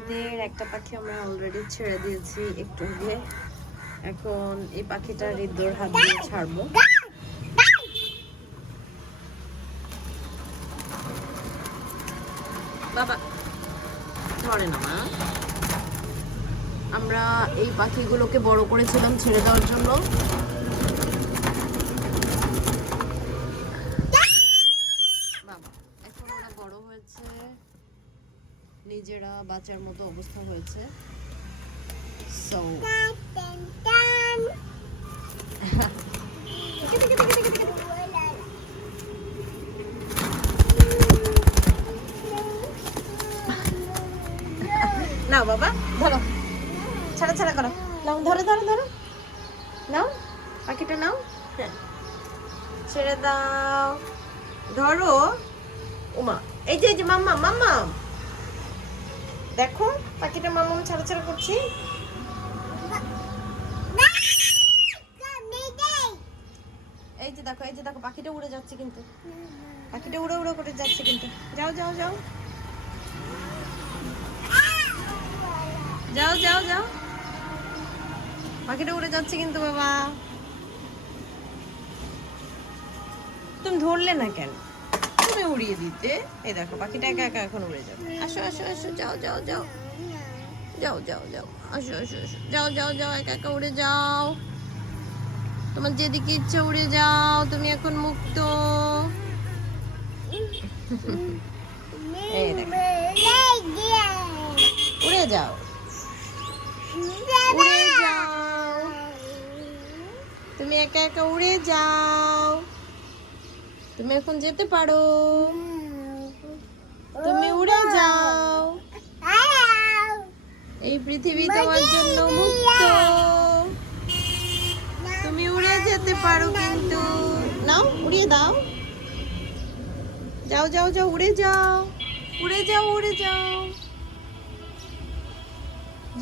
আমাদের একটা পাখি আমরা অলরেডি ছেড়ে দিয়েছি একটু আগে। এখন এই পাখিটা হৃদয়র হাত দিয়ে ছাড়বো। বাবা ধরে না মা। আমরা এই পাখিগুলোকে বড় করেছিলাম ছেড়ে দেওয়ার জন্য। বাবা এখন ওরা বড় হয়েছে, নিজেরা বাচ্চার মতো অবস্থা হয়েছে। সো নাও বাবা ধরো, ছাড়া ছাড়া করো, নাও ধরো ধরো ধরো, নাও পাখিটা নাও, ছেড়ে দাও, ধরো। ওমা এই যে মাম্মা মাম্মা দেখো পাখিটা মাম্মা ছাড়া ছাড়া করছি। এই যে দেখো পাখিটা উড়ে যাচ্ছে, কিন্তু পাখিটা উড়ে উড়ে করে যাচ্ছে কিন্তু। যাও যাও যাও যাও যাও যাও, পাখিটা উড়ে যাচ্ছে কিন্তু। বাবা তুমি ধরলে না কেন? তুমি উড়িয়ে দিতে। এই দেখো পাখিটা একা একা এখন উড়ে যাবে। আসো আসো আসো, যাও যাও যাও যাও যাও যাও, আসো আসো আসো, যাও যাও যাও, একা একা উড়ে যাও। তোমার যেদিকে ইচ্ছা উড়ে যাও, তুমি এখন মুক্ত। এই দেখো উড়ে যাও, উড়ে যাও, তুমি একা একা উড়ে যাও। তুমি এখন যেতে পারো, তুমি উড়ে যাও। এই পৃথিবী তোমার জন্য মুক্ত, তুমি উড়ে যেতে পারো কিন্তু। নাও উড়িয়ে দাও, যাও যাও যাও, উড়ে যাও, উড়ে যাও, উড়ে যাও,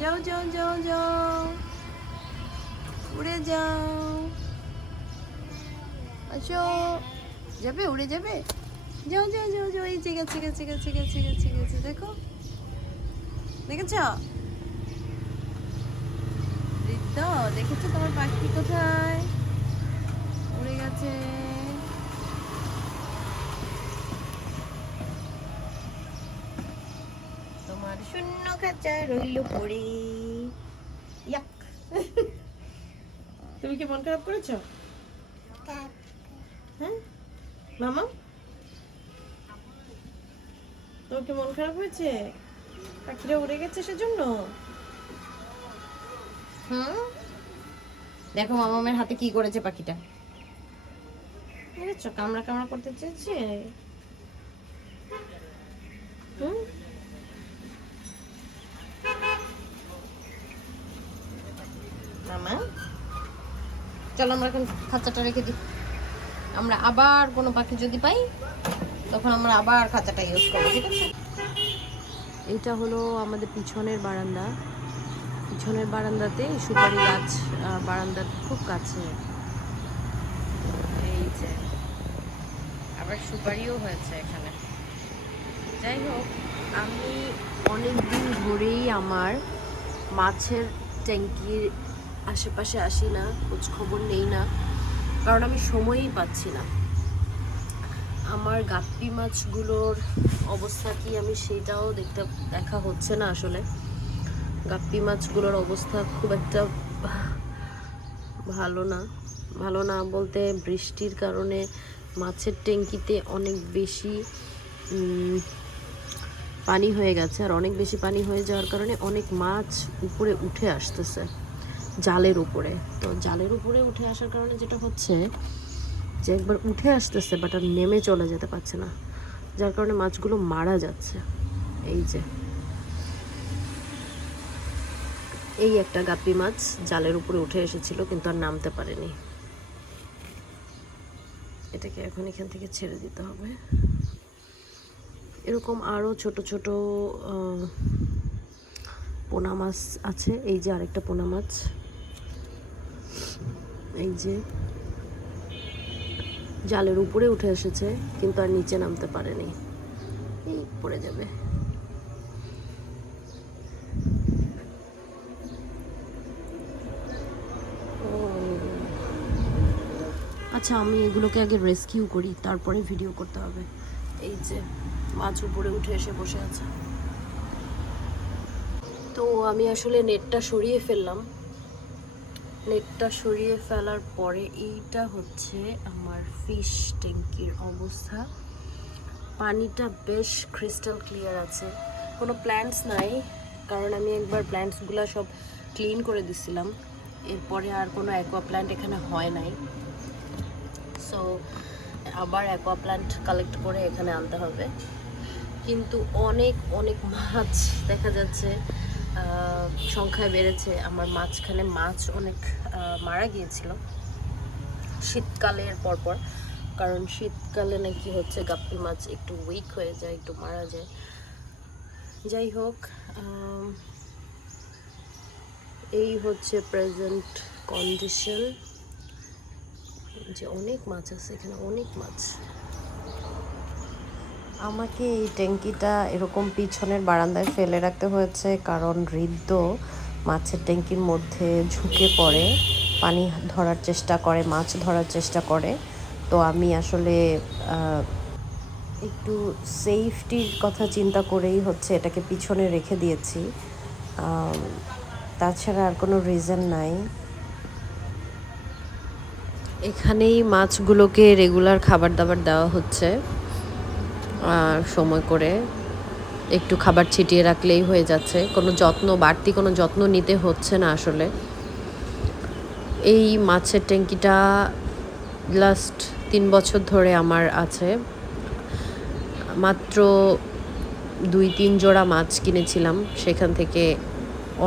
যাও যাও যাও যাও, উড়ে যাও। আচ্ছা যাবে, উড়ে যাবে, যাও যাও যাও যাও। এই যে গেছে গেছে গেছে গেছে গেছে গেছে, দেখো দেখেছ ঋদ্ধ, দেখেছো তোমার পাখি কোথায় উড়ে গেছে? তোমার শূন্য খাঁচা রইল পড়ে। ইয়াক তুমি কি মন খারাপ করেছো? হ্যাঁ মামা, তোমার কি মন খারাপ হয়েছে পাখিটা উড়ে গেছে সেজন্য? দেখো মামামের হাতে কি করেছে পাখিটা, বুঝেছো? কামড়া কামড়া করতে চেয়েছে। মামা চলো আমরা এখন খাঁচাটা রেখে দিই। আমরা আবার কোনো পাখি যদি পাই তখন আমরা আবার খাঁচাটা ইউজ করবো, ঠিক আছে? এইটা হলো আমাদের পিছনের বারান্দা। পিছনের বারান্দাতে সুপারি গাছ, বারান্দার খুব কাছে। এই যে আবার সুপারিও হয়েছে এখানে। যাই হোক, আমি অনেক দিন ধরেই আমার মাছের ট্যাঙ্কির আশেপাশে আসি না, খোঁজ খবর নেই না, কারণ আমি সময়ই পাচ্ছি না। আমার গাপ্পি মাছগুলোর অবস্থা কি আমি সেটাও দেখা হচ্ছে না। আসলে গাপ্পি মাছগুলোর অবস্থা খুব একটা ভালো না বলতে, বৃষ্টির কারণে মাছের ট্যাঙ্কিতে অনেক বেশি পানি হয়ে গেছে। আর অনেক বেশি পানি হয়ে যাওয়ার কারণে অনেক মাছ উপরে উঠে আসতেছে জালের উপরে। তো জালের উপরে উঠে আসার কারণে যেটা হচ্ছে যে একবার উঠে আসতেছে বাট আর নেমে চলে যেতে পারছে না, যার কারণে মাছগুলো মারা যাচ্ছে। এই যে এই একটা গাপ্পি মাছ জালের উপরে উঠে এসেছিল কিন্তু আর নামতে পারেনি। এটাকে এখন এখান থেকে ছেড়ে দিতে হবে। এরকম আরও ছোট ছোট পোনা মাছ আছে। এই যে আরেকটা পোনা মাছ, এই যে জালের উপরে উঠে এসেছে কিন্তু আর নিচে নামতে পারেনি, এই পড়ে যাবে। হচ্ছে আমি এগুলোকে আগে রেস্কিউ করি, তারপরে ভিডিও করতে হবে। এই যে মাছ উপরে উঠে এসে বসে আছে। তো আমি আসলে নেটটা সরিয়ে ফেললাম। নেটটা সরিয়ে ফেলার পরে এইটা হচ্ছে আমার ফিশ ট্যাঙ্কির অবস্থা। পানিটা বেশ ক্রিস্টাল ক্লিয়ার আছে, কোনো প্ল্যান্টস নাই, কারণ আমি একবার প্ল্যান্টসগুলো সব ক্লিন করে দিছিলাম। এরপরে আর কোনো অ্যাকোয়া প্ল্যান্ট এখানে হয় নাই, সো আবার অ্যাকোয়া প্ল্যান্ট কালেক্ট করে এখানে আনতে হবে। কিন্তু অনেক অনেক মাছ দেখা যাচ্ছে, সংখ্যায় বেড়েছে। আমার মাঝখানে মাছ অনেক মারা গিয়েছিল শীতকালের পরপর, কারণ শীতকালে নাকি হচ্ছে গাপ্পি মাছ একটু উইক হয়ে যায়, একটু মারা যায়। যাই হোক, এই হচ্ছে প্রেজেন্ট কন্ডিশন। যে অনেক মাছ আছে এখানে, অনেক মাছ। আমাকে এই ট্যাঙ্কিটা এরকম পিছনের বারান্দায় ফেলে রাখতে হয়েছে, কারণ হৃদ্য মাছের ট্যাঙ্কির মধ্যে ঝুঁকে পড়ে, পানি ধরার চেষ্টা করে, মাছ ধরার চেষ্টা করে। তো আমি আসলে একটু সেফটির কথা চিন্তা করেই হচ্ছে এটাকে পিছনে রেখে দিয়েছি, তাছাড়া আর কোনো রিজন নাই। এখানেই মাছগুলোকে রেগুলার খাবার দাবার দেওয়া হচ্ছে, সময় করে একটু খাবার ছিটিয়ে রাখলেই হয়ে যাচ্ছে, কোনো বাড়তি কোনো যত্ন নিতে হচ্ছে না আসলে। এই মাছের ট্যাঙ্কিটা লাস্ট 3 বছর ধরে আমার আছে। মাত্র 2-3 জোড়া মাছ কিনেছিলাম, সেখান থেকে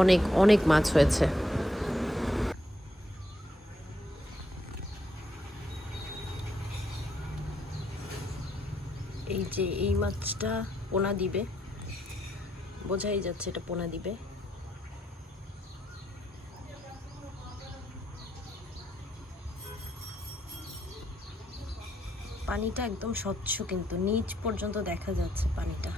অনেক অনেক মাছ হয়েছে। এই যে এই মাছটা পোনা দিবে, বোঝাই যাচ্ছে এটা পোনা দিবে। পানিটা একদম স্বচ্ছ, কিন্তু নিচ পর্যন্ত দেখা যাচ্ছে পানিটা।